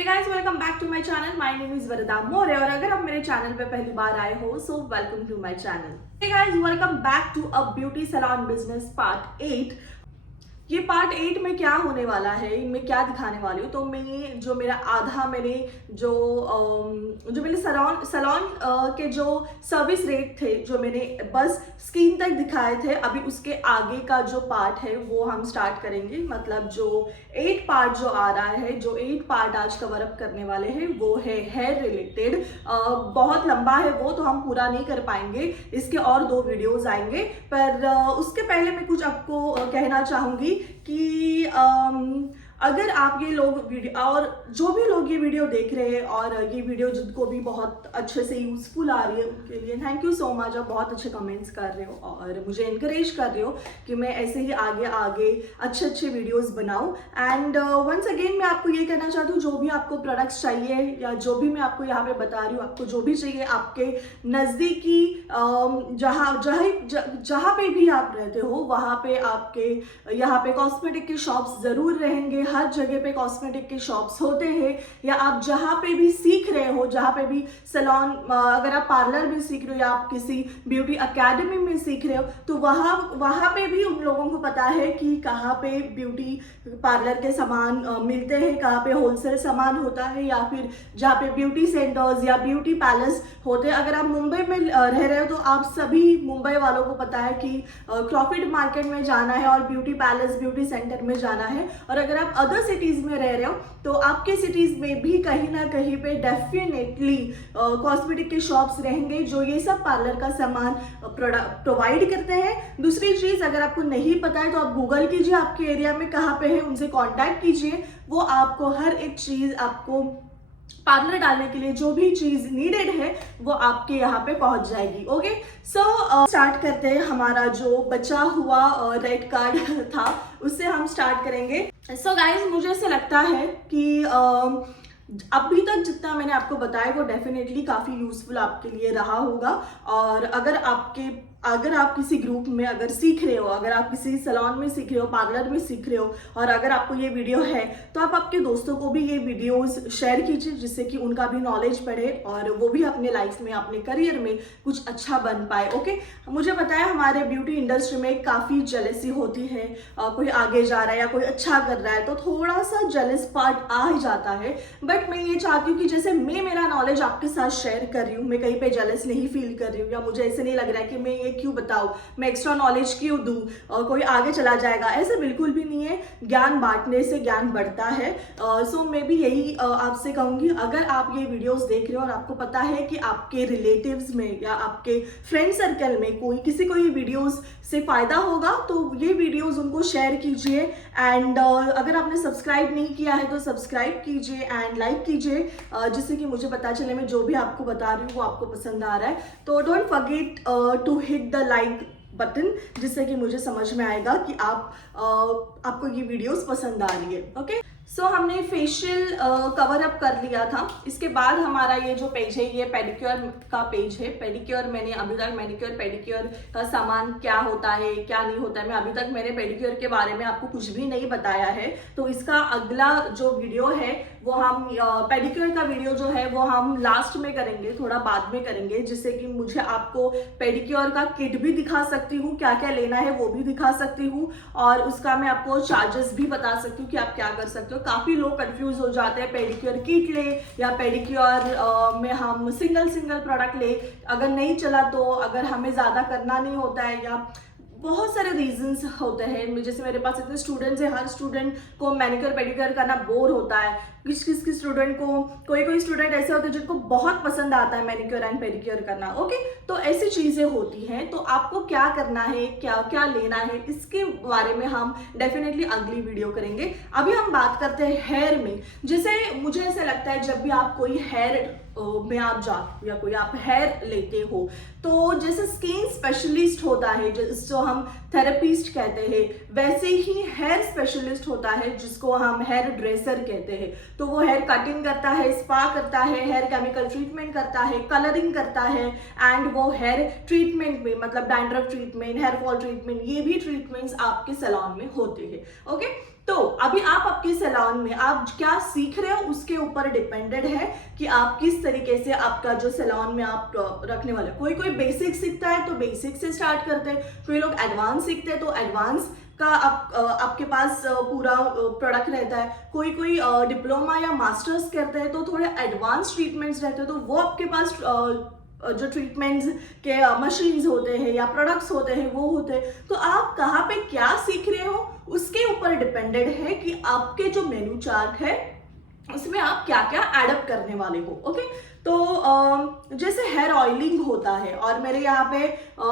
Hey guys, welcome back to my channel. My name is Varda Maurya और अगर आप मेरे चैनल पे पहली बार आए हो so welcome to my channel. Hey guys, welcome back to a beauty salon business part 8। ये पार्ट 8 में क्या होने वाला है, मैं क्या दिखाने वाली हूँ। तो मैं जो मेरा आधा मैंने जो मेरे सैलून के जो सर्विस रेट थे जो मैंने बस स्क्रीन तक दिखाए थे, अभी उसके आगे का जो पार्ट है वो हम स्टार्ट करेंगे। मतलब जो 8 पार्ट जो आ रहा है, जो 8 पार्ट आज कवर अप करने वाले हैं वो है हेयर रिलेटेड। बहुत लंबा है वो, तो हम पूरा नहीं कर पाएंगे, इसके और 2 वीडियोस आएंगे। पर उसके पहले मैं कुछ आपको कहना चाहूंगी कि अगर आप ये लोग वीडियो और जो भी लोग ये वीडियो देख रहे हैं और ये वीडियो जिनको भी बहुत अच्छे से यूजफुल आ रही है उनके लिए थैंक यू सो मच। आप बहुत अच्छे कमेंट्स कर रहे हो और मुझे इनकरेज कर रहे हो कि मैं ऐसे ही आगे आगे अच्छे वीडियोस बनाऊं। एंड वंस अगेन मैं आपको ये कहना चाहती हूँ, जो भी आपको प्रोडक्ट्स चाहिए या जो भी मैं आपको यहाँ पे बता रही हूँ, आपको जो भी चाहिए आपके नज़दीकी जहाँ पे भी आप रहते हो वहाँ पे आपके यहाँ पे कॉस्मेटिक के शॉप्स ज़रूर रहेंगे। हर जगह पे कॉस्मेटिक के शॉप्स होते हैं, या आप जहाँ पे भी सीख रहे हो, जहाँ पे भी सैलून, अगर आप पार्लर में सीख रहे हो या आप किसी ब्यूटी एकेडमी में सीख रहे हो, तो वहाँ पे भी उन लोगों को पता है कि कहाँ पे ब्यूटी पार्लर के सामान मिलते हैं, कहाँ पे होलसेल सामान होता है, या फिर जहाँ पे ब्यूटी सेंटर्स या ब्यूटी पैलेस होते हैं। अगर आप मुंबई में रह रहे हो तो आप सभी मुंबई वालों को पता है कि क्रॉफर्ड मार्केट में जाना है और ब्यूटी पैलेस ब्यूटी सेंटर में जाना है। और अगर आप अदर सिटीज में रह रहे हो तो आपके सिटीज में भी कहीं ना कहीं पे डेफिनेटली कॉस्मेटिक के शॉप्स रहेंगे जो ये सब पार्लर का सामान प्रोवाइड करते हैं। दूसरी चीज, अगर आपको नहीं पता है तो आप गूगल कीजिए आपके एरिया में कहाँ पे है, उनसे कांटेक्ट कीजिए। वो आपको हर एक चीज, आपको पार्लर डालने के लिए जो भी चीज नीडेड है वो आपके यहाँ पे पहुंच जाएगी। ओके, सो स्टार्ट करते हैं। हमारा जो बचा हुआ रेड कार्ड था उससे हम स्टार्ट करेंगे। सो गाइज, मुझे ऐसा लगता है कि अभी तक जितना मैंने आपको बताया वो डेफिनेटली काफ़ी यूजफुल आपके लिए रहा होगा। और अगर आप किसी ग्रुप में अगर सीख रहे हो, अगर आप किसी सैलून में सीख रहे हो, पार्लर में सीख रहे हो और अगर आपको ये वीडियो है तो आप आपके दोस्तों को भी ये वीडियोस शेयर कीजिए जिससे कि उनका भी नॉलेज बढ़े और वो भी अपने लाइफ में, अपने करियर में कुछ अच्छा बन पाए। ओके, मुझे बताया हमारे ब्यूटी इंडस्ट्री में काफ़ी जेलसी होती है। कोई आगे जा रहा है या कोई अच्छा कर रहा है तो थोड़ा सा जेलस पार्ट आ ही जाता है। बट मैं ये चाहती हूँ कि जैसे मैं मेरा नॉलेज आपके साथ शेयर कर रही हूँ, मैं कहीं पे जेलस नहीं फील कर रही हूँ या मुझे ऐसे नहीं लग रहा है कि मैं ये क्यों बताऊँ, मैं एक्स्ट्रा नॉलेज क्यों दूँ और कोई आगे चला जाएगा, ऐसे बिल्कुल भी नहीं है। ज्ञान बांटने से ज्ञान बढ़ता है। सो मैं भी यही आपसे कहूँगी, अगर आप ये वीडियोस देख रहे हो और आपको पता है कि आपके रिलेटिव्स में या आपके फ्रेंड सर्कल में किसी को ये वीडियोस से फायदा होगा तो ये वीडियोस उनको शेयर कीजिए। एंड अगर आपने सब्सक्राइब नहीं किया है तो सब्सक्राइब कीजिए एंड लाइक कीजिए, जिससे कि मुझे पता चले मैं जो भी आपको बता रही हूँ वो आपको पसंद आ रहा है। तो don't forget to hit the like button, जिससे कि मुझे समझ में आएगा कि आपको ये वीडियोस पसंद आ रही है। ओके, सो हमने फेशियल कवर अप कर लिया था। इसके बाद हमारा ये जो पेज है ये पेडिक्योर का पेज है। पेडिक्योर मैंने अभी तक मैनिक्योर पेडिक्योर का सामान क्या होता है क्या नहीं होता है, मैं अभी तक मैंने पेडिक्योर के बारे में आपको कुछ भी नहीं बताया है। तो इसका अगला जो वीडियो है वो हम पेडिक्योर का वीडियो जो है वो हम लास्ट में करेंगे, थोड़ा बाद में करेंगे, जिससे कि मुझे आपको पेडिक्योर का किट भी दिखा सकती हूँ, क्या क्या लेना है वो भी दिखा सकती हूँ और उसका मैं आपको चार्जेस भी बता सकती हूँ कि आप क्या कर सकते हो। काफी लोग कंफ्यूज हो जाते हैं, पेडिक्योर किट ले या पेडिक्योर में हम सिंगल प्रोडक्ट ले, अगर नहीं चला तो, अगर हमें ज्यादा करना नहीं होता है, या बहुत सारे रीजंस होते हैं। जैसे मेरे पास इतने स्टूडेंट्स हैं, हर स्टूडेंट को मैनिक्योर पेडिक्योर करना बोर होता है। किस स्टूडेंट को, कोई स्टूडेंट ऐसे होते हैं जिनको बहुत पसंद आता है मैनिक्योर एंड पेडिक्योर करना। ओके, तो ऐसी चीजें होती हैं। तो आपको क्या करना है, क्या क्या लेना है, इसके बारे में हम डेफिनेटली अगली वीडियो करेंगे। अभी हम बात करते हैं हेयर में। जैसे मुझे ऐसा लगता है जब भी आप कोई हेयर में आप जाते या कोई आप हेयर लेते हो तो जैसे स्किन स्पेशलिस्ट होता है जो हम थेरेपिस्ट कहते हैं, वैसे ही हेयर स्पेशलिस्ट होता है जिसको हम हेयर ड्रेसर कहते हैं। तो वो हेयर कटिंग करता है, स्पा करता है, हेयर केमिकल ट्रीटमेंट करता है, कलरिंग करता है एंड वो हेयर ट्रीटमेंट में, मतलब dandruff treatment, hair fall treatment, ये भी ट्रीटमेंट्स आपके सैलून में होते हैं। ओके, तो अभी आप आपके सैलून में आप क्या सीख रहे हो उसके ऊपर डिपेंडेड है कि आप किस तरीके से आपका जो सैलून में आप रखने वाले। कोई कोई बेसिक सीखता है तो बेसिक से स्टार्ट करते हैं, कोई लोग एडवांस सीखते हैं तो एडवांस का आपके पास पूरा प्रोडक्ट रहता है, कोई कोई डिप्लोमा या मास्टर्स करते हैं तो थोड़े एडवांस ट्रीटमेंट्स रहते हैं, तो वो आपके पास जो ट्रीटमेंट्स के मशीन्स होते हैं या प्रोडक्ट्स होते हैं वो होते हैं। तो आप कहाँ पे क्या सीख रहे हो उसके ऊपर डिपेंडेड है कि आपके जो मेनू चार्ट है उसमें आप क्या क्या एडअप करने वाले हो। ओके, तो जैसे हेयर ऑयलिंग होता है और मेरे यहाँ पे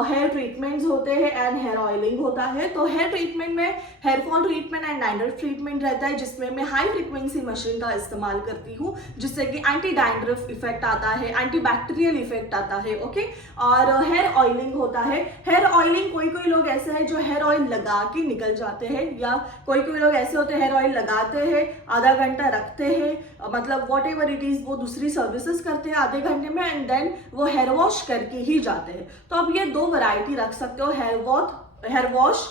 हेयर ट्रीटमेंट्स होते हैं एंड हेयर ऑयलिंग होता है। तो हेयर ट्रीटमेंट में hair fall treatment and dandruff treatment रहता है, जिसमें मैं हाई फ्रीक्वेंसी मशीन का इस्तेमाल करती हूँ, जिससे कि एंटी डैंड्रफ इफेक्ट आता है, एंटी बैक्टीरियल इफेक्ट आता है। ओके, और हेयर ऑयलिंग होता है। हेयर ऑयलिंग कोई कोई लोग ऐसे हैं जो हेयर ऑयल लगा के निकल जाते हैं, या कोई कोई लोग ऐसे होते हैं हेयर ऑयल लगाते हैं, आधा घंटा रखते हैं, मतलब वॉट एवर इट इज वो दूसरी सर्विसेज करते हैं आधे घंटे में एंड देन वो हेयर वॉश करके ही जाते हैं। तो अब ये दो वैरायटी रख सकते हो, hair wash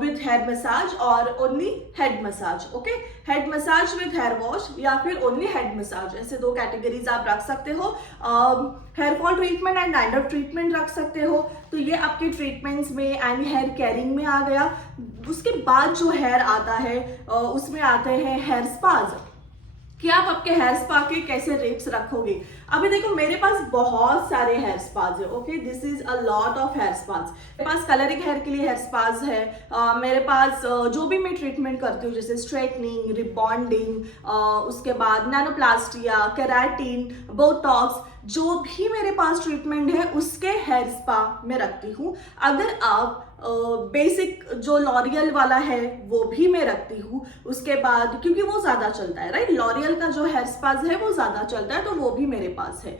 with hair massage और only head massage. Okay, head massage with hair wash या फिर ओनली हेड मसाज, ऐसे दो कैटेगरीज आप रख सकते हो। Hair fall treatment and dandruff treatment रख सकते हो। तो ये आपके ट्रीटमेंट्स में एंड हेयर केयरिंग में आ गया। उसके बाद जो हेयर आता है उसमें आते हैं हेयर स्पाज, कि आप आपके हेयर स्पा के कैसे रेट्स रखोगे। अभी देखो मेरे पास बहुत सारे हेयर स्पाज है। Okay, this is a lot of hair spas. मेरे पास कलरिंग हेयर के लिए हेयर स्पाज है, मेरे पास जो भी मैं ट्रीटमेंट करती हूँ जैसे स्ट्रेटनिंग, रिबॉन्डिंग, उसके बाद नैनोप्लास्टिया, केराटिन, बोटॉक्स, जो भी मेरे पास ट्रीटमेंट है उसके हेयर स्पा में रखती हूँ। अगर आप बेसिक जो लॉरियल वाला है वो भी मैं रखती हूँ। उसके बाद क्योंकि वो ज्यादा चलता है, राइट, लॉरियल का जो हेयर स्पाज है वो ज्यादा चलता है, तो वो भी मेरे पास है।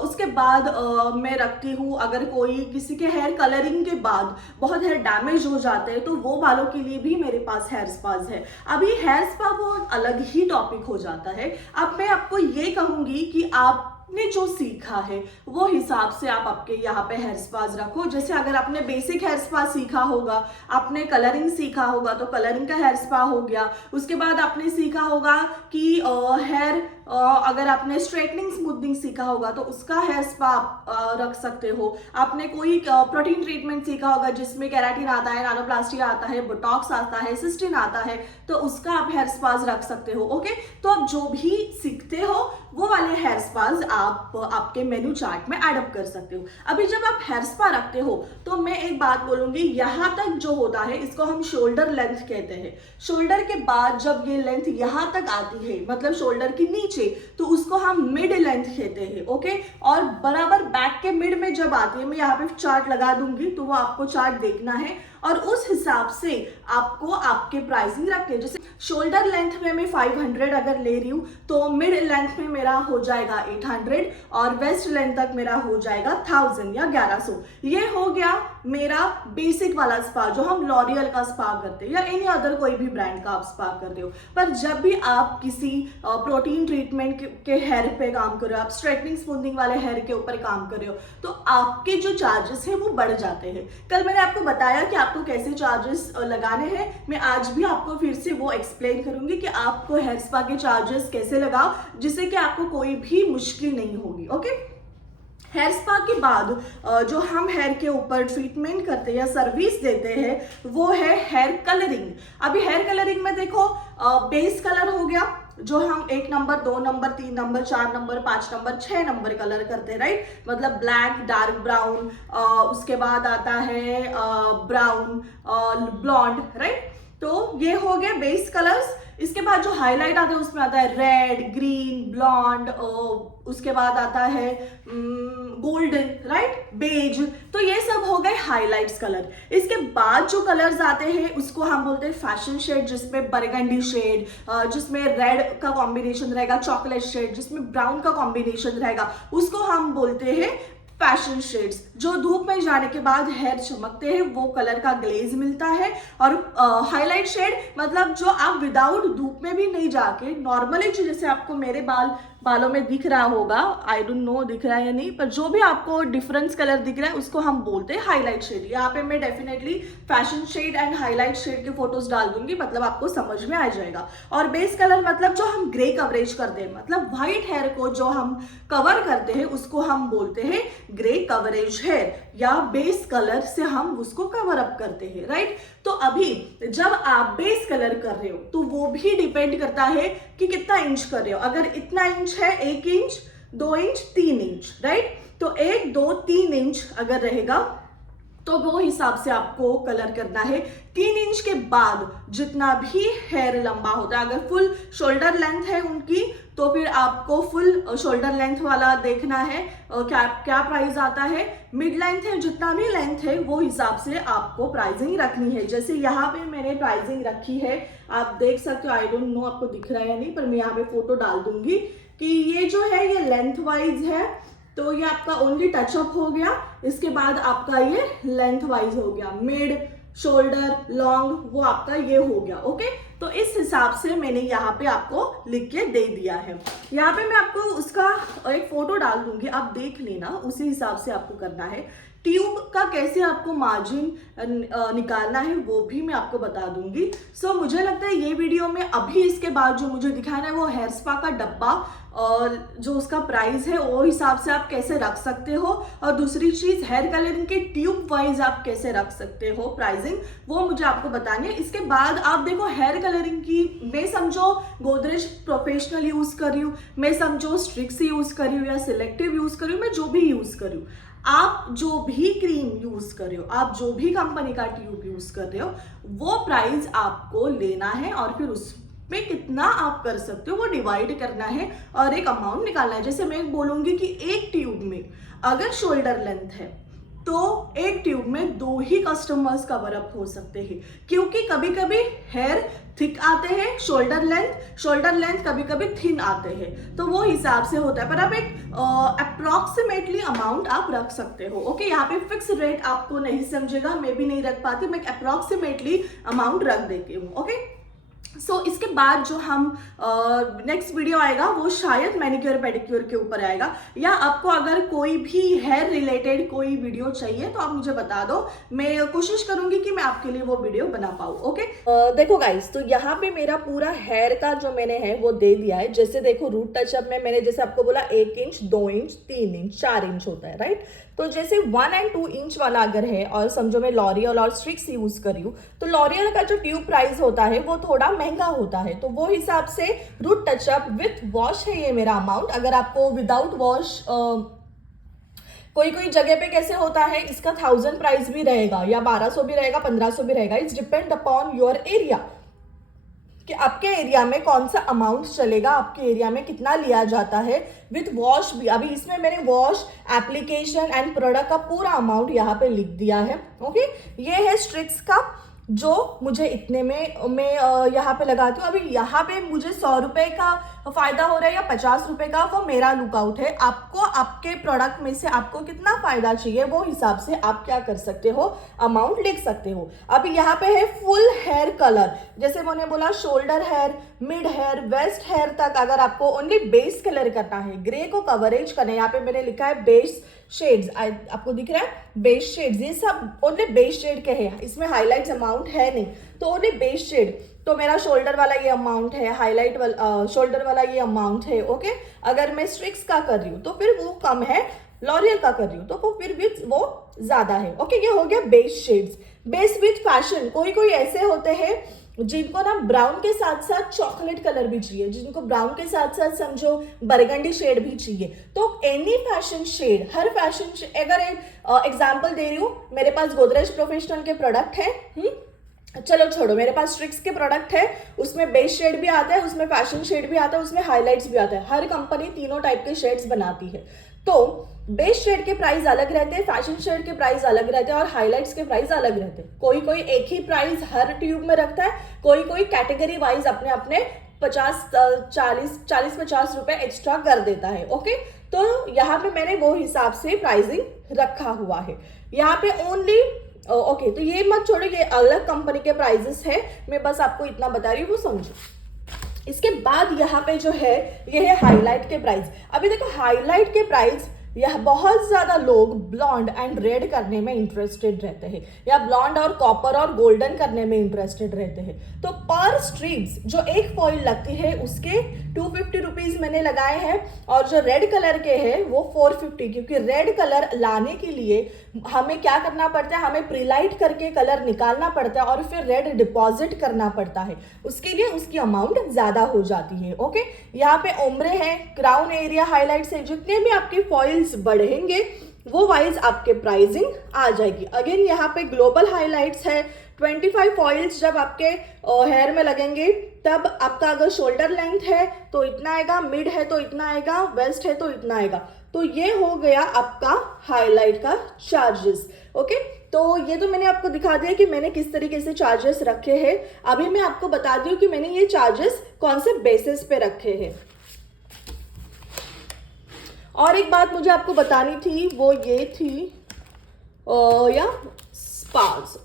उसके बाद मैं रखती हूँ अगर कोई किसी के हेयर कलरिंग के बाद बहुत हेयर डैमेज हो जाते हैं तो वो वालों के लिए भी मेरे पास हेयर स्पाज है। अभी हेयर स्पा वो अलग ही टॉपिक हो जाता है। अब मैं आपको ये कहूंगी कि आप ने जो सीखा है वो हिसाब से आप आपके यहाँ पे हेयर स्पाज रखो। जैसे अगर आपने बेसिक हेयर स्पा सीखा होगा, आपने कलरिंग सीखा होगा तो कलरिंग का हेयर स्पा हो गया। उसके बाद आपने सीखा होगा कि हेयर अगर आपने स्ट्रेटनिंग स्मूथनिंग सीखा होगा तो उसका हेयर स्पा रख सकते हो। आपने कोई प्रोटीन ट्रीटमेंट सीखा होगा जिसमें केराटिन आता है, नानोप्लास्टिया आता है, बोटॉक्स आता है, सिस्टिन आता है, तो उसका आप हेयर स्पाज रख सकते हो। ओके, तो आप जो भी सीखते हो वो वाले हेयर स्पाज आप आपके मेनू चार्ट में एडअप कर सकते हो। अभी जब आप हेयर स्पा रखते हो तो मैं एक बात बोलूंगी, यहाँ तक जो होता है इसको हम शोल्डर लेंथ कहते हैं। शोल्डर के बाद जब ये लेंथ यहाँ तक आती है, मतलब शोल्डर के नीचे, तो उसको हम मिड लेंथ कहते हैं। ओके, और बराबर बैक के मिड में जब आती है, मैं यहाँ पे चार्ट लगा दूंगी तो वो आपको चार्ट देखना है और उस हिसाब से आपको आपके प्राइसिंग रखते हैं। जैसे शोल्डर लेंथ में मैं 500 अगर ले रही हूँ तो मिड लेंथ में मेरा हो जाएगा 800 और वेस्ट लेंथ तक मेरा हो जाएगा 1000 या 1100। ये हो गया मेरा बेसिक वाला स्पा जो हम लॉरियल का स्पा करते हैं या एनी अदर कोई भी ब्रांड का आप स्पा कर रहे हो। पर जब भी आप किसी प्रोटीन ट्रीटमेंट के हेयर पे काम कर रहे हो, आप स्ट्रेटनिंग स्मूथनिंग वाले हेयर के ऊपर काम कर रहे हो, तो आपके जो चार्जेस है वो बढ़ जाते हैं। कल मैंने आपको बताया कि आपको कैसे चार्जेस लगाने हैं, मैं आज भी आपको फिर से वो एक्सप्लेन करूंगी कि आपको हेयर स्पा के चार्जेस कैसे लगाओ जिससे कि आपको कोई भी मुश्किल नहीं होगी। ओके, हेयर स्पा के बाद जो हम हेयर के ऊपर ट्रीटमेंट करते हैं या सर्विस देते हैं वो है हेयर कलरिंग। अभी हेयर कलरिंग में देखो बेस कलर हो गया जो हम 1 number, 2 number, 3 number, 4 number, 5 number, 6 number colour करते हैं, राइट, मतलब ब्लैक, डार्क ब्राउन, उसके बाद आता है ब्राउन, ब्लॉन्ड, राइट। तो ये हो गए बेस कलर्स। इसके बाद जो हाईलाइट आता है उसमें आता है रेड, ग्रीन, ब्लॉन्ड, उसके बाद आता है गोल्डन, राइट, बेज। तो ये सब हो गए हाईलाइट्स कलर। इसके बाद जो कलर्स आते हैं उसको हम बोलते हैं फैशन शेड, जिसमें बरगंडी शेड, जिसमें रेड का कॉम्बिनेशन रहेगा, चॉकलेट शेड जिसमें ब्राउन का कॉम्बिनेशन रहेगा, उसको हम बोलते हैं फैशन शेड्स, जो धूप में जाने के बाद हेयर चमकते हैं, वो कलर का ग्लेज मिलता है। और हाईलाइट शेड मतलब जो आप विदाउट धूप में भी नहीं जाके नॉर्मली, जैसे आपको मेरे बालों में दिख रहा होगा, आई डोंट नो दिख रहा है या नहीं, पर जो भी आपको डिफरेंस कलर दिख रहा है उसको हम बोलते हैं हाईलाइट शेड। यहाँ पे मैं definitely fashion shade and highlight shade के फोटोज डाल दूंगी, मतलब आपको समझ में आ जाएगा। और बेस कलर मतलब जो हम ग्रे कवरेज करते हैं, मतलब व्हाइट हेयर को जो हम कवर करते हैं उसको हम बोलते हैं ग्रे कवरेज हेयर, या बेस कलर से हम उसको कवर अप करते हैं, राइट। तो अभी जब आप बेस कलर कर रहे हो तो वो भी डिपेंड करता है कि कितना इंच कर रहे हो। अगर इतना इंच है, 1 इंच, 2 इंच, 3 इंच, राइट, तो 1, 2, 3 इंच अगर रहेगा तो वो हिसाब से आपको कलर करना है। 3 इंच के बाद जितना भी हेयर लंबा होता है, अगर फुल शोल्डर लेंथ है उनकी तो फिर आपको फुल शोल्डर लेंथ वाला देखना है क्या प्राइस आता है। मिड लेंथ है, जितना भी लेंथ है वो हिसाब से आपको प्राइसिंग रखनी है। जैसे यहाँ पे मैंने प्राइसिंग रखी है, आप देख सकते हो, आई डोंट नो आपको दिख रहा है या नहीं, पर मैं यहाँ पे फोटो डाल दूंगी कि ये जो है ये लेंथ वाइज है, तो ये आपका ओनली टचअप हो गया। इसके बाद आपका ये लेंथ वाइज हो गया, मिड, शोल्डर, लॉन्ग, वो आपका ये हो गया। ओके, तो इस हिसाब से मैंने यहाँ पे आपको लिख के दे दिया है। यहाँ पे मैं आपको उसका एक फोटो डाल दूंगी, आप देख लेना, उसी हिसाब से आपको करना है। ट्यूब का कैसे आपको मार्जिन निकालना है वो भी मैं आपको बता दूंगी। सो मुझे लगता है ये वीडियो में अभी इसके बाद जो मुझे दिखाना है वो हेयर स्पा का डब्बा और जो उसका प्राइस है वो हिसाब से आप कैसे रख सकते हो, और दूसरी चीज हेयर कलरिंग के ट्यूब वाइज आप कैसे रख सकते हो प्राइसिंग, वो मुझे आपको बतानी है। इसके बाद आप देखो हेयर कलरिंग की, मैं समझो गोदरेज प्रोफेशनल यूज कर रही हूँ, मैं समझो स्ट्रिक्स यूज कर रही हूँ या सिलेक्टिव यूज कर रही हूँ, मैं जो भी यूज कर रही हूँ, आप जो भी क्रीम यूज कर रहे हो, आप जो भी कंपनी का ट्यूब यूज कर रहे हो, वो प्राइस आपको लेना है और फिर उसमें कितना आप कर सकते हो वो डिवाइड करना है और एक अमाउंट निकालना है। जैसे मैं बोलूंगी कि एक ट्यूब में अगर शोल्डर लेंथ है तो एक ट्यूब में 2 ही कस्टमर्स कवर अप हो सकते हैं, क्योंकि कभी कभी हेयर थिक आते हैं, शोल्डर लेंथ कभी कभी थिन आते हैं, तो वो हिसाब से होता है। पर आप एक अप्रॉक्सीमेटली अमाउंट आप रख सकते हो। ओके, यहाँ पे फिक्स रेट आपको नहीं समझेगा, मैं भी नहीं रख पाती, मैं अप्रॉक्सीमेटली अमाउंट रख देती हूँ। ओके, सो इसके बाद जो हम नेक्स्ट वीडियो आएगा वो शायद मैनिक्योर पेडिक्योर के ऊपर आएगा, या आपको अगर कोई भी हेयर रिलेटेड कोई वीडियो चाहिए तो आप मुझे बता दो, मैं कोशिश करूंगी कि मैं आपके लिए वो वीडियो बना पाऊँ। ओके, देखो गाइस, तो यहाँ पे मेरा पूरा हेयर का जो मैंने है वो दे दिया है। जैसे देखो रूट टचअप में मैंने जैसे आपको बोला 1 इंच, 2 इंच, 3 इंच, 4 इंच होता है, राइट। तो जैसे 1 और 2 इंच वाला अगर है, और समझो मैं लॉरियल और स्ट्रिक्स यूज कर रही हूँ, तो लॉरियल का जो ट्यूब प्राइस होता है वो थोड़ा महंगा होता है, तो वो हिसाब से रूट टचअप विथ वॉश है ये मेरा अमाउंट। अगर आपको विदाउट वॉश कोई कोई जगह पे कैसे होता है, इसका 1000 प्राइस भी रहेगा या 1200 भी रहेगा, 1500 भी रहेगा, it's depend upon your area कि आपके एरिया में कौन सा अमाउंट चलेगा, आपके एरिया में कितना लिया जाता है विथ वॉश भी। अभी इसमें मैंने वॉश, एप्लीकेशन एंड प्रोडक्ट का पूरा अमाउंट यहाँ पे लिख दिया है। ओके, ये है स्ट्रिक्स का जो मुझे इतने में मैं यहाँ पे लगाती हूँ। अभी यहाँ पे मुझे 100 रुपए का फायदा हो रहा है या 50 रुपए का, वो मेरा लुकआउट है। आपको आपके प्रोडक्ट में से आपको कितना फायदा चाहिए वो हिसाब से आप क्या कर सकते हो, अमाउंट लिख सकते हो। अभी यहाँ पे है फुल हेयर कलर, जैसे मैंने बोला shoulder hair, mid hair, waist hair तक अगर आपको ओनली बेस कलर करना है, ग्रे को कवरेज करना है, यहाँ पे मैंने लिखा है बेस शेड्स, आपको दिख रहा है बेस शेड्स, ये सब ओनली बेस शेड के हैं, इसमें हाईलाइट्स अमाउंट है नहीं, तो ओनली बेस शेड। तो मेरा शोल्डर वाला ये अमाउंट है, हाईलाइट वाला शोल्डर वाला ये अमाउंट है। ओके, अगर मैं स्ट्रिक्स का कर रही हूँ तो फिर वो कम है, लॉरियल का कर रही हूँ तो वो फिर भी वो ज्यादा है। ओके, ये हो गया base shades. Base with fashion, कोई कोई ऐसे होते हैं जिनको ना ब्राउन के साथ साथ चॉकलेट कलर भी चाहिए, जिनको ब्राउन के साथ साथ समझो बरगंडी शेड भी चाहिए, तो एनी फैशन शेड, हर फैशन शेड। अगर एक एग्जांपल दे रही हूँ, मेरे पास गोदरेज प्रोफेशनल के प्रोडक्ट है, चलो छोड़ो, मेरे पास स्ट्रिक्स के प्रोडक्ट है, उसमें बेस शेड भी आता है, उसमें फैशन शेड भी आता है, उसमें हाईलाइट्स भी आता है। हर कंपनी तीनों टाइप के शेड्स बनाती है, तो बेस शेड के प्राइस अलग रहते हैं, फैशन शेड के प्राइस अलग रहते हैं और हाईलाइट्स के प्राइस अलग रहते हैं। कोई कोई एक ही प्राइस हर ट्यूब में रखता है, कोई कोई कैटेगरी वाइज अपने अपने 40-50 रुपए एक्स्ट्रा कर देता है। ओके, तो यहाँ पे मैंने वो हिसाब से प्राइसिंग रखा हुआ है। यहाँ पे ओनली ओके, तो ये मत छोड़ो, ये अलग कंपनी के प्राइजेस है, मैं बस आपको इतना बता रही हूँ, वो समझो। इसके बाद यहाँ पे जो है ये है हाईलाइट के प्राइस। अभी देखो हाईलाइट के प्राइस, यह बहुत ज्यादा लोग ब्लॉन्ड एंड रेड करने में इंटरेस्टेड रहते हैं, या ब्लॉन्ड और कॉपर और गोल्डन करने में इंटरेस्टेड रहते हैं। तो पर स्ट्रिप्स जो एक फॉइल लगती है उसके 250 रुपीज मैंने लगाए हैं, और जो रेड कलर के हैं वो 450, क्योंकि रेड कलर लाने के लिए हमें क्या करना पड़ता है, हमें प्रीलाइट करके कलर निकालना पड़ता है और फिर रेड डिपॉजिट करना पड़ता है, उसके लिए उसकी अमाउंट ज्यादा हो जाती है। ओके, यहाँ पे ओम्ब्रे है, क्राउन एरिया हाईलाइट्स है, जितने भी आपके फॉइल्स बढ़ेंगे वो वाइज आपके प्राइसिंग आ जाएगी। अगेन यहाँ पे ग्लोबल हाईलाइट्स है, 25 फॉइल्स जब आपके हेयर में लगेंगे तब आपका अगर शोल्डर लेंथ है तो इतना आएगा, मिड है तो इतना आएगा, वेस्ट है तो इतना आएगा। तो ये हो गया आपका हाईलाइट का चार्जेस। ओके, तो ये तो मैंने आपको दिखा दिया कि मैंने किस तरीके से चार्जेस रखे हैं। अभी मैं आपको बता दी हूँ कि मैंने ये चार्जेस कौन से बेसिस पे रखे हैं। और एक बात मुझे आपको बतानी थी, वो ये थी या स्पास।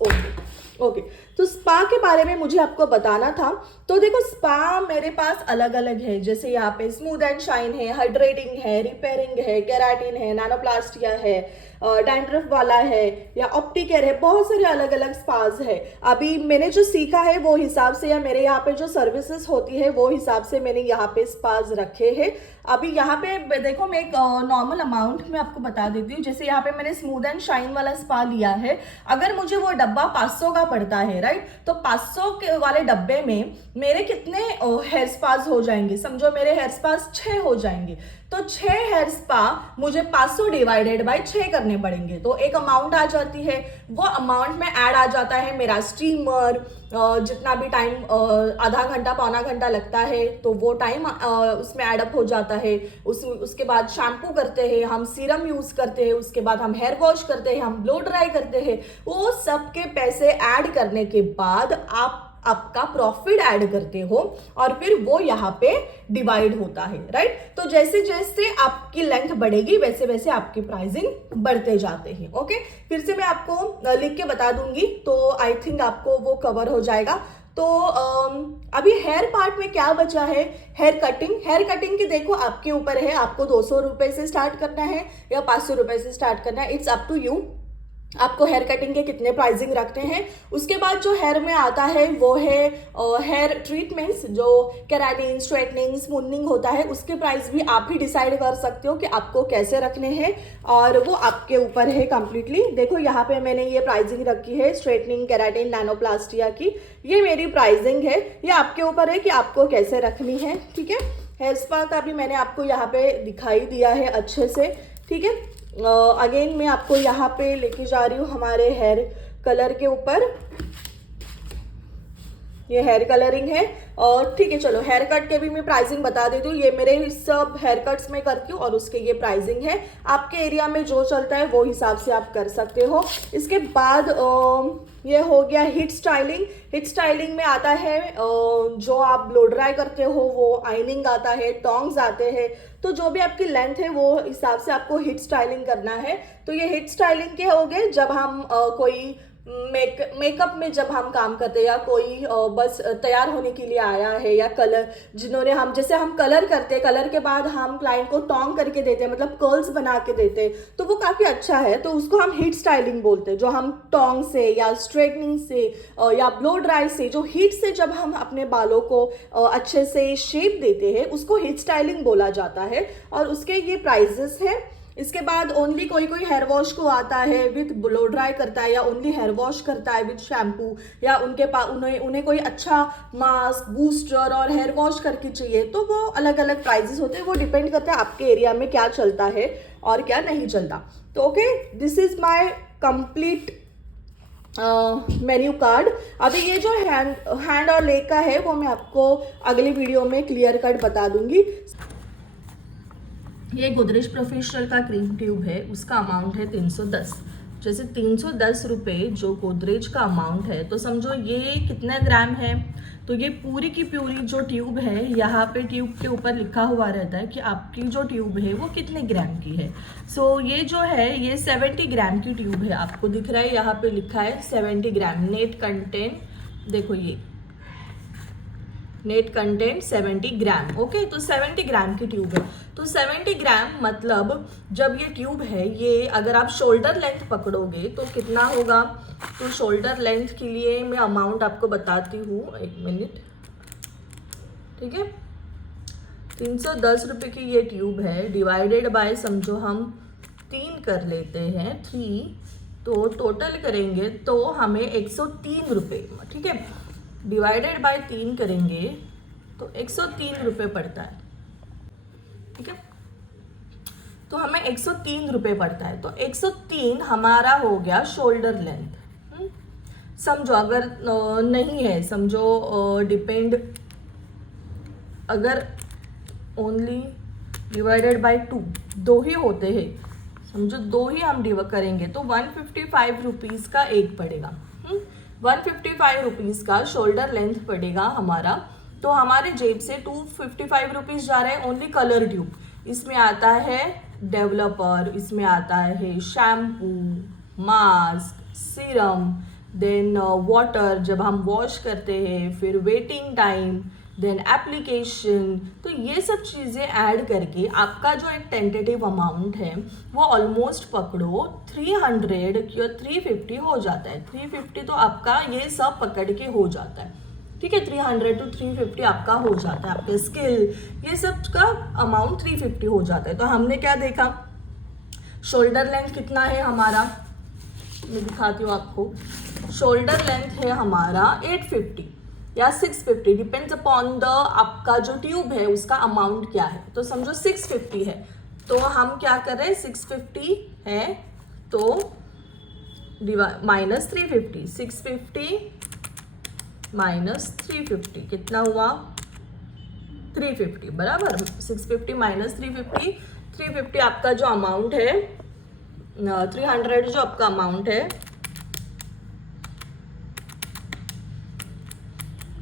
ओके, तो स्पा के बारे में मुझे आपको बताना था। तो देखो स्पा मेरे पास अलग अलग है, जैसे यहाँ पे स्मूथ एंड शाइन है, हाइड्रेटिंग है, रिपेयरिंग है, केराटिन है, नैनोप्लास्टिया है, डैंड्रफ वाला है, या ऑप्टिकेयर है, बहुत सारे अलग अलग स्पाज है। अभी मैंने जो सीखा है वो हिसाब से, या मेरे यहाँ पे जो सर्विसेज होती है वो हिसाब से मैंने यहाँ पे स्पाज रखे हैं। अभी यहाँ पे देखो, मैं एक नॉर्मल अमाउंट में आपको बता देती हूँ। जैसे यहाँ पे मैंने स्मूथ एंड शाइन वाला स्पा लिया है, अगर मुझे वो डब्बा 500 का पड़ता है, राइट, तो 500 के वाले डब्बे में मेरे कितने हेयर स्पाज हो जाएंगे, समझो मेरे हेयर स्पाज 6 हो जाएंगे। तो 6 हेयर स्पा मुझे 500 डिवाइडेड बाय 6 करने पड़ेंगे, तो एक अमाउंट आ जाती है। वो अमाउंट में ऐड आ जाता है मेरा स्टीमर, जितना भी टाइम आधा घंटा पौना घंटा लगता है तो वो टाइम उसमें ऐड अप हो जाता है। उसके बाद शैम्पू करते हैं हम, सीरम यूज करते हैं, उसके बाद हम हेयर वॉश करते हैं, हम ब्लो ड्राई करते हैं, वो सब के पैसे ऐड करने के बाद आपका प्रॉफिट ऐड करते हो और फिर वो यहाँ पे डिवाइड होता है, राइट। तो जैसे जैसे आपकी लेंथ बढ़ेगी वैसे वैसे आपकी प्राइसिंग बढ़ते जाते हैं। ओके, फिर से मैं आपको लिख के बता दूंगी, तो आई थिंक आपको वो कवर हो जाएगा। तो अभी हेयर पार्ट में क्या बचा है, हेयर कटिंग की देखो आपके ऊपर है, आपको 200 रुपए से स्टार्ट करना है या 500 रुपए से स्टार्ट करना है, इट्स अप टू यू, आपको हेयर कटिंग के कितने प्राइसिंग रखते हैं। उसके बाद जो हेयर में आता है वो है हेयर ट्रीटमेंट्स, जो केराटिन, स्ट्रेटनिंग, स्मूथनिंग होता है, उसके प्राइस भी आप ही डिसाइड कर सकते हो कि आपको कैसे रखने हैं, और वो आपके ऊपर है कंप्लीटली। देखो यहाँ पे मैंने ये प्राइसिंग रखी है स्ट्रेटनिंग, केराटिन, नैनोप्लास्टिया की, ये मेरी प्राइसिंग है। ये आपके ऊपर है कि आपको कैसे रखनी है, ठीक है। हेयर स्पा का भी मैंने आपको यहाँ पे दिखाई दिया है अच्छे से, ठीक है। अगेन मैं आपको यहाँ पे लेके जा रही हूँ हमारे हेयर कलर के ऊपर, ये हेयर कलरिंग है, और ठीक है चलो हेयर कट के भी मैं प्राइसिंग बता देती हूँ। ये मेरे सब हेयर कट्स में करती हूँ और उसके ये प्राइसिंग है। आपके एरिया में जो चलता है वो हिसाब से आप कर सकते हो। इसके बाद ये हो गया हिट स्टाइलिंग। हिट स्टाइलिंग में आता है जो आप ब्लो ड्राई करते हो, वो आइनिंग आता है, टोंग्स आते हैं, तो जो भी आपकी लेंथ है वो हिसाब से आपको हिट स्टाइलिंग करना है। तो ये हिट स्टाइलिंग के हो गए जब हम कोई मेकअप में जब हम काम करते हैं, या कोई बस तैयार होने के लिए आया है, या कलर जिन्होंने हम, जैसे हम कलर करते हैं, कलर के बाद हम क्लाइंट को टोंग करके देते हैं, मतलब कर्ल्स बना के देते हैं, तो वो काफ़ी अच्छा है, तो उसको हम हिट स्टाइलिंग बोलते हैं। जो हम टोंग से या स्ट्रेटनिंग से या ब्लो ड्राई से, जो हीट से जब हम अपने बालों को अच्छे से शेप देते हैं, उसको हिट स्टाइलिंग बोला जाता है, और उसके ये प्राइजेस हैं। इसके बाद ओनली कोई हेयर वॉश को आता है विथ ब्लो ड्राई करता है, या ओनली हेयर वॉश करता है विथ शैम्पू, या उन्हें कोई अच्छा मास्क, बूस्टर और हेयर वॉश करके चाहिए, तो वो अलग अलग प्राइजेस होते हैं। वो डिपेंड करता है आपके एरिया में क्या चलता है और क्या नहीं चलता। तो okay, this is my complete menu card. अभी ये जो हैंड और लेग का है वो मैं आपको अगली वीडियो में क्लियर कट बता दूंगी। ये गोदरेज प्रोफेशनल का क्रीम ट्यूब है, उसका अमाउंट है 310। जैसे 310 रुपये जो गोदरेज का अमाउंट है, तो समझो ये कितना ग्राम है, तो ये पूरी की पूरी जो ट्यूब है, यहाँ पे ट्यूब के ऊपर लिखा हुआ रहता है कि आपकी जो ट्यूब है वो कितने ग्राम की है। सो ये जो है ये 70 ग्राम की ट्यूब है, आपको दिख रहा है यहाँ पे लिखा है 70 ग्राम। नेट कंटेंट देखो, ये नेट कंटेंट 70 ग्राम। ओके, तो 70 ग्राम की ट्यूब है। तो 70 ग्राम मतलब जब ये ट्यूब है, ये अगर आप शोल्डर लेंथ पकड़ोगे तो कितना होगा, तो शोल्डर लेंथ के लिए मैं अमाउंट आपको बताती हूँ, 1 मिनट। ठीक है, 310 रुपये की ये ट्यूब है, डिवाइडेड बाय समझो हम 3 कर लेते हैं, 3, तो टोटल करेंगे तो हमें 103 रुपये, ठीक है, डिवाइडेड बाय 3 करेंगे तो 103 रुपये पड़ता है। ठीक है, तो हमें 103 रुपये पड़ता है। तो 103 हमारा हो गया शोल्डर लेंथ। समझो अगर नहीं है, समझो डिपेंड, अगर ओनली डिवाइडेड बाय 2, 2 ही होते हैं, समझो 2 ही हम करेंगे तो 155 रुपीज़ का एक पड़ेगा। 155 रुपीज़ का शोल्डर लेंथ पड़ेगा हमारा। तो हमारे जेब से 255 रुपीज़ जा रहे हैं ओनली कलर ट्यूब। इसमें आता है डेवलपर, इसमें आता है shampoo, mask, serum, then water जब हम वॉश करते हैं, फिर वेटिंग टाइम, देन एप्लीकेशन। तो ये सब चीज़ें ऐड करके आपका जो एक टेंटेटिव अमाउंट है वो ऑलमोस्ट पकड़ो 300 या 350 हो जाता है। 350 तो आपका ये सब पकड़ के हो जाता है। ठीक है, 300 to 350 आपका हो जाता है, आपके स्किल ये सब का अमाउंट 350 हो जाता है। तो हमने क्या देखा, शोल्डर लेंथ कितना है हमारा, मैं दिखाती हूँ आपको। शोल्डर लेंथ है हमारा 850 या 650, डिपेंड्स अपॉन द आपका जो ट्यूब है उसका अमाउंट क्या है। तो समझो 650 है, तो हम क्या कर रहे हैं, 650 है तो माइनस 350, 650 माइनस 350 कितना हुआ, 350 बराबर। 650 माइनस 350, 350 आपका जो अमाउंट है, 300 जो आपका अमाउंट है,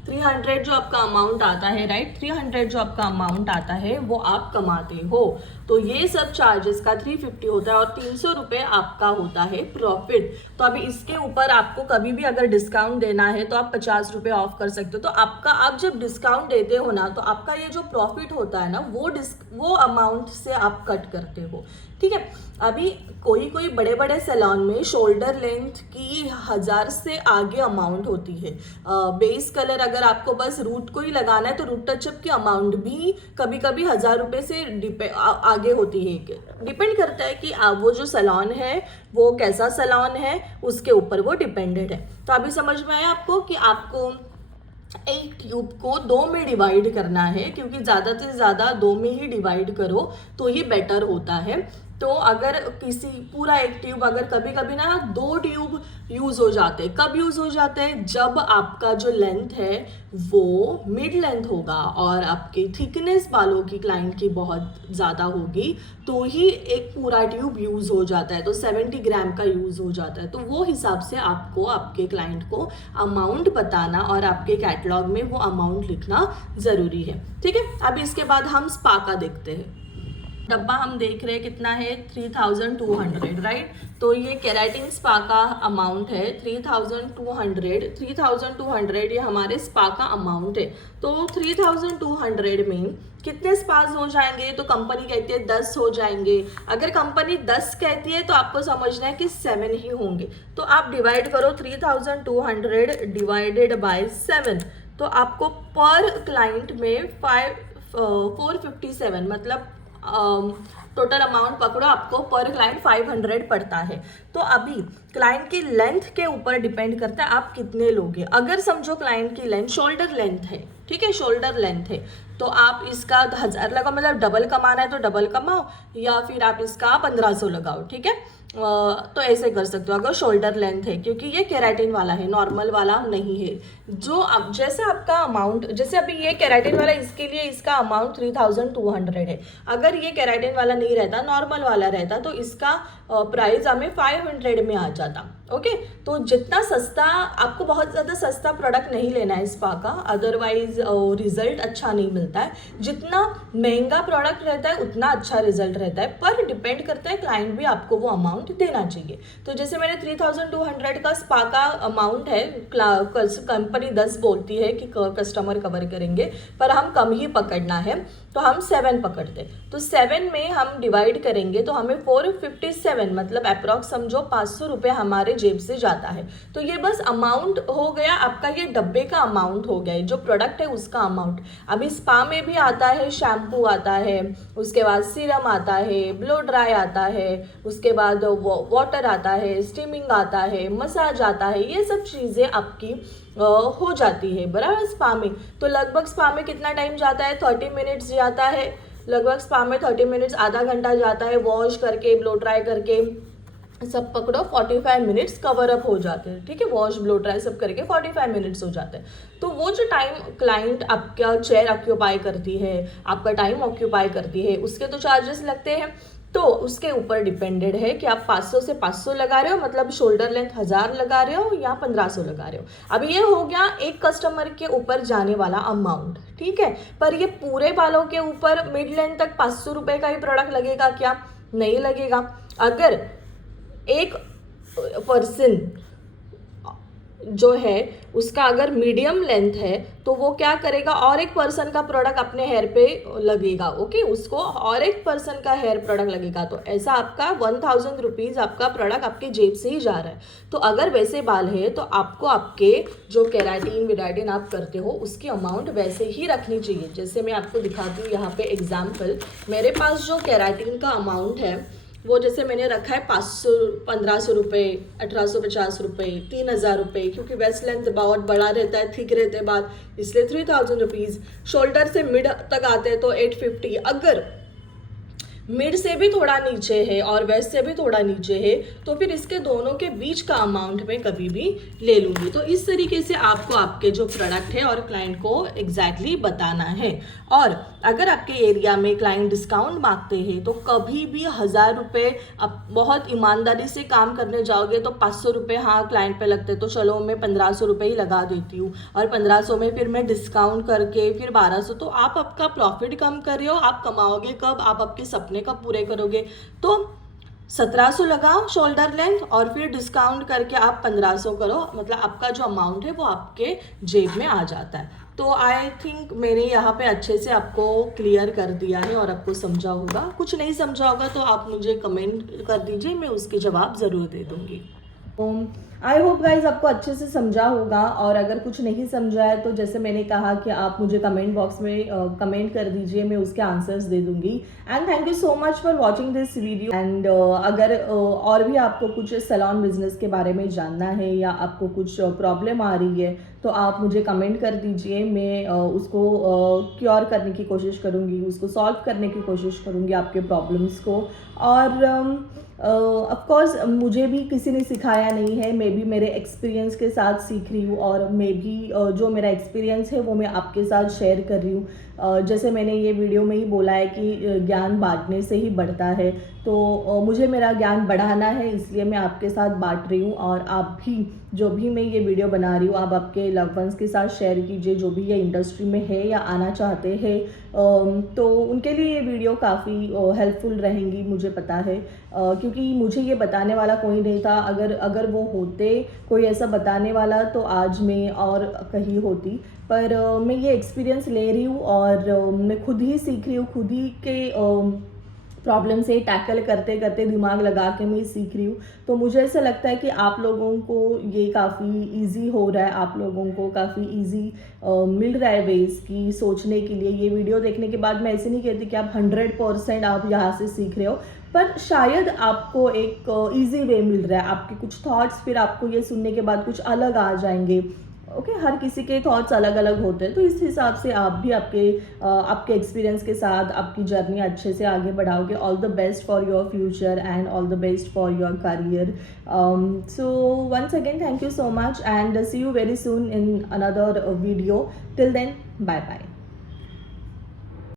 300 जो आपका अमाउंट आता है, राइट, 300 जो आपका अमाउंट आता है वो आप कमाते हो। तो ये सब चार्जेस का 350 होता है और 300 रुपये आपका होता है प्रॉफिट। तो अभी इसके ऊपर आपको कभी भी अगर डिस्काउंट देना है तो आप 50 रुपये ऑफ कर सकते हो। तो आपका, आप जब डिस्काउंट देते हो ना, तो आपका ये जो प्रॉफिट होता है ना, वो अमाउंट से आप कट करते हो। ठीक है, अभी कोई कोई बड़े बड़े सैलून में शोल्डर लेंथ की 1000 से आगे अमाउंट होती है। बेस कलर अगर आपको बस रूट को ही लगाना है तो रूट टचअप की अमाउंट भी कभी कभी 1000 रुपये से आगे होती है। डिपेंड करता है कि वो जो सैलून है वो कैसा सैलून है, उसके ऊपर वो डिपेंडेड है। तो अभी समझ में आया आपको कि आपको एक ट्यूब को 2 में डिवाइड करना है, क्योंकि ज़्यादा से ज़्यादा 2 में ही डिवाइड करो तो ही बेटर होता है। तो अगर किसी पूरा एक ट्यूब, अगर कभी कभी ना 2 ट्यूब यूज़ हो जाते हैं, कब यूज़ हो जाते हैं, जब आपका जो लेंथ है वो मिड लेंथ होगा और आपकी थिकनेस बालों की क्लाइंट की बहुत ज़्यादा होगी, तो ही एक पूरा ट्यूब यूज़ हो जाता है। तो 70 ग्राम का यूज़ हो जाता है। तो वो हिसाब से आपको आपके क्लाइंट को अमाउंट बताना और आपके कैटलॉग में वो अमाउंट लिखना ज़रूरी है। ठीक है, अभी इसके बाद हम स्पा का देखते हैं। डब्बा हम देख रहे हैं कितना है, 3200, राइट। तो ये केराटिन स्पा का अमाउंट है 3200 ये हमारे स्पा का अमाउंट है। तो 3200 में कितने स्पास हो जाएंगे, तो कंपनी कहती है 10 हो जाएंगे। अगर कंपनी 10 कहती है तो आपको समझना है कि 7 ही होंगे। तो आप डिवाइड करो 3200 डिवाइडेड बाय 7, तो आपको पर क्लाइंट में 457, मतलब टोटल अमाउंट पकड़ो, आपको पर क्लाइंट 500 पड़ता है। तो अभी क्लाइंट की लेंथ के ऊपर डिपेंड करता है आप कितने लोगे। अगर समझो क्लाइंट की लेंथ शोल्डर लेंथ है, ठीक है, शोल्डर लेंथ है, तो आप इसका 1000 लगाओ, मतलब डबल कमाना है तो डबल कमाओ, या फिर आप इसका 1500 लगाओ। ठीक है, तो ऐसे कर सकते हो अगर शोल्डर लेंथ है, क्योंकि ये केराटिन वाला है, नॉर्मल वाला नहीं है। जो अब जैसे आपका अमाउंट, जैसे अभी ये केराटिन वाला, इसके लिए इसका अमाउंट 3200 है। अगर ये केराटिन वाला नहीं रहता, नॉर्मल वाला रहता, तो इसका प्राइस हमें 500 में आ जाता। ओके, तो जितना सस्ता, आपको बहुत ज़्यादा सस्ता प्रोडक्ट नहीं लेना है स्पा का, अदरवाइज रिजल्ट अच्छा नहीं मिलता है। जितना महंगा प्रोडक्ट रहता है उतना अच्छा रिजल्ट रहता है, पर डिपेंड करता है क्लाइंट भी आपको वो अमाउंट देना चाहिए। तो जैसे मैंने 3200 का स्पा का अमाउंट है, कंपनी 10 बोलती है कि कस्टमर कवर करेंगे, पर हम कम ही पकड़ना है, तो हम 7 पकड़ते। तो 7 में हम डिवाइड करेंगे तो हमें 457, मतलब अप्रॉक्स समझो 500 रुपये हमारे जेब से जाता है। तो ये बस अमाउंट हो गया आपका, ये डब्बे का अमाउंट हो गया, जो प्रोडक्ट है उसका अमाउंट। अभी स्पा में भी आता है, शैम्पू आता है, उसके बाद सीरम आता है, ब्लो ड्राई आता है, उसके बाद वाटर आता है, स्टीमिंग आता है, मसाज आता है, ये सब चीज़ें आपकी हो जाती है बराबर स्पा में। तो लगभग स्पा में कितना टाइम जाता है, 30 मिनट्स जाता है, लगभग स्पा में 30 मिनट्स, आधा घंटा जाता है। वॉश करके, ब्लो ड्राई करके सब पकड़ो 45 मिनट्स कवर अप हो जाते हैं, ठीक है। वॉश, ब्लो ड्राई सब करके 45 मिनट्स हो जाते हैं। तो वो जो टाइम क्लाइंट आपका चेयर ऑक्यूपाई करती है, आपका टाइम ऑक्यूपाई करती है, उसके तो चार्जेस लगते हैं। तो उसके ऊपर डिपेंडेड है कि आप 500 से 500 लगा रहे हो, मतलब शोल्डर लेंथ 1000 लगा रहे हो या 1500 लगा रहे हो। अब ये हो गया एक कस्टमर के ऊपर जाने वाला अमाउंट, ठीक है। पर ये पूरे बालों के ऊपर मिड लेंथ तक 500 रुपये का ही प्रोडक्ट लगेगा क्या? नहीं लगेगा। अगर एक पर्सन जो है उसका अगर मीडियम लेंथ है तो वो क्या करेगा, और एक पर्सन का प्रोडक्ट अपने हेयर पे लगेगा, ओके, उसको और एक पर्सन का हेयर प्रोडक्ट लगेगा। तो ऐसा आपका 1000 रुपीज़ आपका प्रोडक्ट आपके जेब से ही जा रहा है। तो अगर वैसे बाल है तो आपको आपके जो केराटिन विराटिन आप करते हो उसकी अमाउंट वैसे ही रखनी चाहिए। जैसे मैं आपको दिखाती हूँ यहाँ पे एग्जाम्पल, मेरे पास जो केराटिन का अमाउंट है वो जैसे मैंने रखा है 500, 1500 रुपये, 1850 रुपये, 3000 रुपये, क्योंकि वेस्ट लेंथ बहुत बड़ा रहता है, थिक रहते हैं बाल, इसलिए 3000 रुपीज़। शोल्डर से मिड तक आते हैं तो 850। अगर मिड से भी थोड़ा नीचे है और वेस्ट से भी थोड़ा नीचे है तो फिर इसके दोनों के बीच का अमाउंट मैं कभी भी ले लूँगी। तो इस तरीके से आपको आपके जो प्रोडक्ट है और क्लाइंट को एग्जैक्टली बताना है। और अगर आपके एरिया में क्लाइंट डिस्काउंट मांगते हैं तो कभी भी 1000 रुपये, आप बहुत ईमानदारी से काम करने जाओगे तो 500 रुपये हाँ क्लाइंट पे लगते, तो चलो मैं 1500 रुपये ही लगा देती हूँ, और 1500 में फिर मैं डिस्काउंट करके फिर 1200, तो आप आपका प्रॉफिट कम कर रहे हो। आप कमाओगे कब, आप आपके सपने कब पूरे करोगे? तो 1700 लगाओ शोल्डर लेंथ और फिर डिस्काउंट करके आप 1500 करो, मतलब आपका जो अमाउंट है वो आपके जेब में आ जाता है। तो आई थिंक मैंने यहाँ पे अच्छे से आपको क्लियर कर दिया है और आपको समझा होगा। कुछ नहीं समझा होगा तो आप मुझे कमेंट कर दीजिए, मैं उसके जवाब ज़रूर दे दूँगी। आई होप गाइज आपको अच्छे से समझा होगा, और अगर कुछ नहीं समझा है तो जैसे मैंने कहा कि आप मुझे कमेंट बॉक्स में कमेंट कर दीजिए, मैं उसके आंसर्स दे दूंगी। And thank you so much for watching this video. And अगर और भी आपको कुछ सैलून बिजनेस के बारे में जानना है या आपको कुछ प्रॉब्लम आ रही है तो आप मुझे कमेंट कर दीजिए, मैं उसको क्योर करने की कोशिश करूँगी, उसको सॉल्व करने की कोशिश करूँगी आपके प्रॉब्लम्स को। और ऑफ कोर्स मुझे भी किसी ने सिखाया नहीं है, मैं भी मेरे एक्सपीरियंस के साथ सीख रही हूँ, और मैं भी जो मेरा एक्सपीरियंस है वो मैं आपके साथ शेयर कर रही हूँ। जैसे मैंने ये वीडियो में ही बोला है कि ज्ञान बांटने से ही बढ़ता है, तो मुझे मेरा ज्ञान बढ़ाना है, इसलिए मैं आपके साथ बांट रही हूँ। और आप भी, जो भी मैं ये वीडियो बना रही हूँ, आप आपके लव वंस के साथ शेयर कीजिए, जो भी ये इंडस्ट्री में है या आना चाहते हैं, तो उनके लिए ये वीडियो काफ़ी हेल्पफुल रहेंगी, मुझे पता है, क्योंकि मुझे ये बताने वाला कोई नहीं था। अगर वो होते कोई ऐसा बताने वाला तो आज मैं और कहीं होती, पर मैं ये एक्सपीरियंस ले रही हूँ और मैं खुद ही सीख रही हूँ, खुद ही के प्रॉब्लम से टैकल करते करते दिमाग लगा के मैं सीख रही हूँ। तो मुझे ऐसा लगता है कि आप लोगों को ये काफ़ी इजी हो रहा है, आप लोगों को काफ़ी इजी मिल रहा है वेज की सोचने के लिए। ये वीडियो देखने के बाद मैं ऐसे नहीं कहती कि आप 100% आप यहाँ से सीख रहे हो, पर शायद आपको एक इजी वे मिल रहा है। आपके कुछ थॉट्स फिर आपको ये सुनने के बाद कुछ अलग आ जाएंगे, ओके हर किसी के थॉट्स अलग अलग होते हैं, तो इस हिसाब से आप भी आपके एक्सपीरियंस के साथ आपकी जर्नी अच्छे से आगे बढ़ाओगे. All the best for your future and all the best for your career. So once again thank you so much and see you very soon in another video. Till then bye bye.